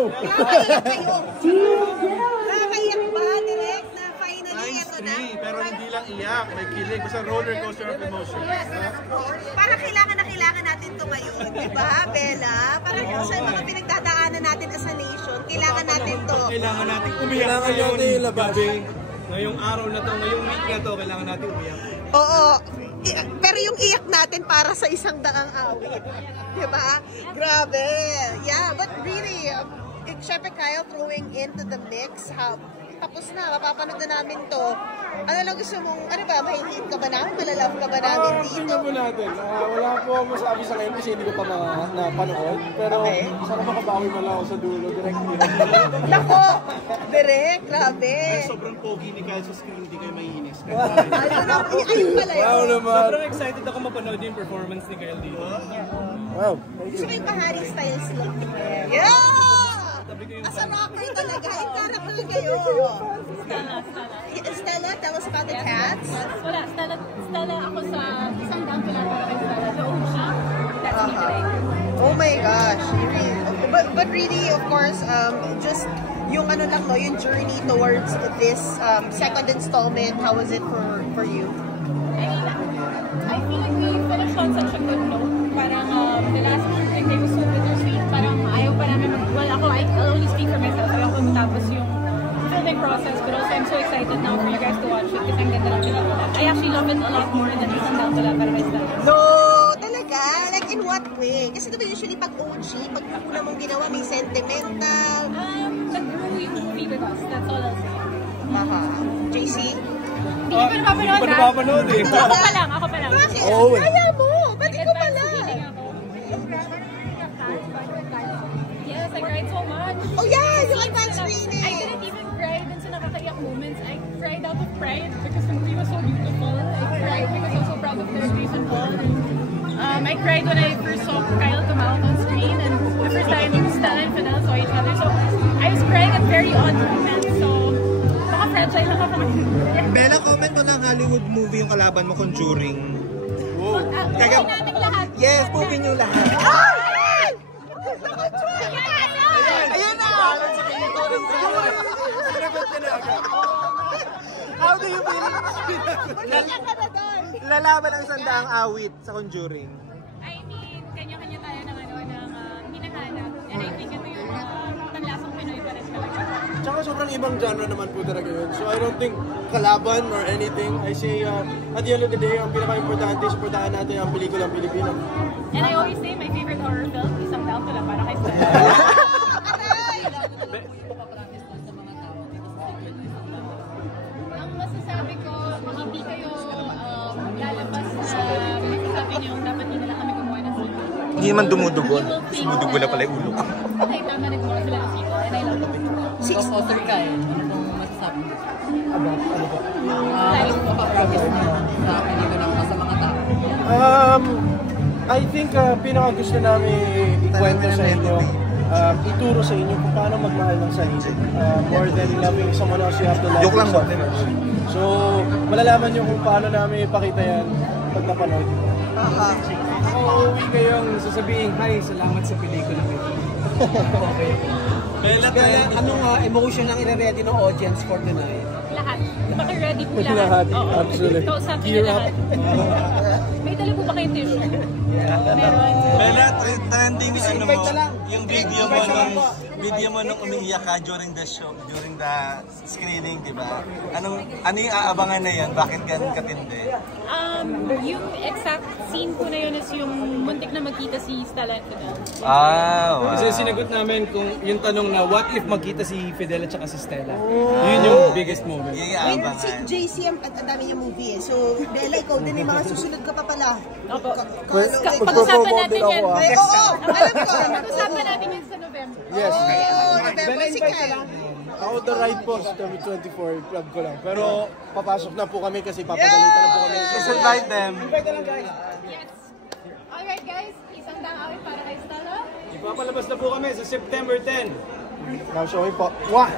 Go! Nakakaiyak kayo. Nakakaiyak ba, direct, na finally ito na? Pero hindi lang iyak, may kilig. Basta roller coaster of emotions. Parang kailangan na kailangan natin ito ngayon, di ba, Bella? Parang sa mga pinagdadaanan natin as a nation, kailangan natin ito. Kailangan natin umiyak ngayong araw na to, ngayong week na to, kailangan natin umiyak. Oo. Pero yung iyak natin para sa isang daang awit. Diba? Grabe. Yeah, but really, syempre Kyle throwing into the mix, tapos na, mapapanood na namin to. Ano lang gusto mong, ano ba, mahihit ka ba namin? Malalove ka ba namin dito? Tingnan po natin. Wala po masabi sa ngayon kasi hindi ko pa napanood. Pero sana makabawi mo lang ako sa dulo. Direct. Nako! Direct, grabe. Sobrang pogi ni Kyle sa screen, hindi kayo mahihinis. Ayun pala yun. Wow naman. Sobrang excited ako mapanood yung performance ni Kyle dito. Wow. Gusto ko yung Bahari Styles look. Yeah! As a rocker talaga, yung character kayo. Stella, tell us about the cats. Wala, Stella ako sa isang dang pinagawa kay Stella. The OG. That's me today. Oh my gosh. But really, of course, just yung ano lang, no, yung journey towards this second installment, how was it for you? I feel like we finished on such a good note. Parang the last thing they was so bittersweet. Parang ayaw pa namin I only speak for myself. Ayaw ko matapos yung filming process, but also I'm so excited now for you guys to watch it kasi ang ganda ng pinagawa. I actually love it a lot more than isang dang pala para kay Stella. No! Talaga? Like in what way? Kasi diba usually pag OG, pag una mong ginawa, may sentimental. Nag-grow yung movie with us. That's all I'll say. JC? Hindi ko pa napapanood na. Ako pa lang. Bakit? Oh, Kaya mo! Ba't ikaw pala? Yes, I cried so much. Oh yeah! Yung advance screening! I didn't even cry dun sa nakakaiyak moments. I cried out of pride because the movie was so beautiful. I cried because I was so proud of their face and all. I cried when I first saw Kyle come out on screen and the first time Stella and Fidel saw each other. So I was crying at very odd moments. So baka fragile lang ako. Bella, comment mo ng Hollywood movie yung kalaban mo, Conjuring. Wow. Movie natin lahat. Yes, movie nyo lahat. Ayan na! How do you feel? Lalaban ang isang daang awit sa Conjuring. I mean, kanya-kanya tayo ng hinahanap. And I think ito yung panlasang Pinoy pa rin talaga. Tsaka sobrang ibang genre naman po talaga yun. So I don't think kalaban or anything. I say, at the end of the day, ang pinaka-importante, supportahan natin ang pelikulang Pilipino. And I always say, my favorite horror film, isang dang pala para kay Stella. Ang masasabi ko, hindi kayo lalabas sa masasabi niyo dapat hindi na kami gumawa ng sequel. Hindi naman dumudugo. Dumudugo na pala yung ulo. Okay, tama na gumawa sila ng sequel and I love it. Of Oscar ka eh. Ano pong masasabi? Ano ba? Papaprocess na sa pelikula ng sa mga tao. I think pinaka-gusto namin ikwento sa inyo, ituro sa inyo kung paano magmahal ng sarili. More than loving someone else, you have to love yourself first. So, malalaman nyo kung paano namin ipakita yan pag napanood. Uuwi kayong sasabihin, hi, salamat sa pelikula nito. Okay. Bella, anong emotion ang i-ready ng audience for tonight? Lahat. Baka ready po lahat. Lahat, Oo. absolutely. Kausapin niyo lahat. May dala po ba kayong tissue? Meron. Bella, trending ano mo, yung video mo nung umiiyak ka during the show, during the screening, di ba? Ano yung aabangan na yan? Bakit ganun katindi? Yung exact scene po na yun is yung muntik na magkita si Stella and Fidel. Wow. Kasi sinagot namin kung yung tanong na what if magkita si Fidel at saka si Stella. Yun yung biggest moment. Yung Wait, aabangan. si JC, ang dami niya movie eh. So, Bella, ikaw din may mga susunod ka pa pala. Opo. Pag-promote natin din yan. ako. Oo, alam ko. Pag-usapan natin yun sa November. Yes. November, sige. Ako the ride po sa 24, club ko lang. Pero papasok na po kami kasi papagalitan na po kami. Please invite them. Yes. Alright guys, isang dang awit para kay Stella. Ipapalabas na po kami sa September 10. Now showing po. Wah!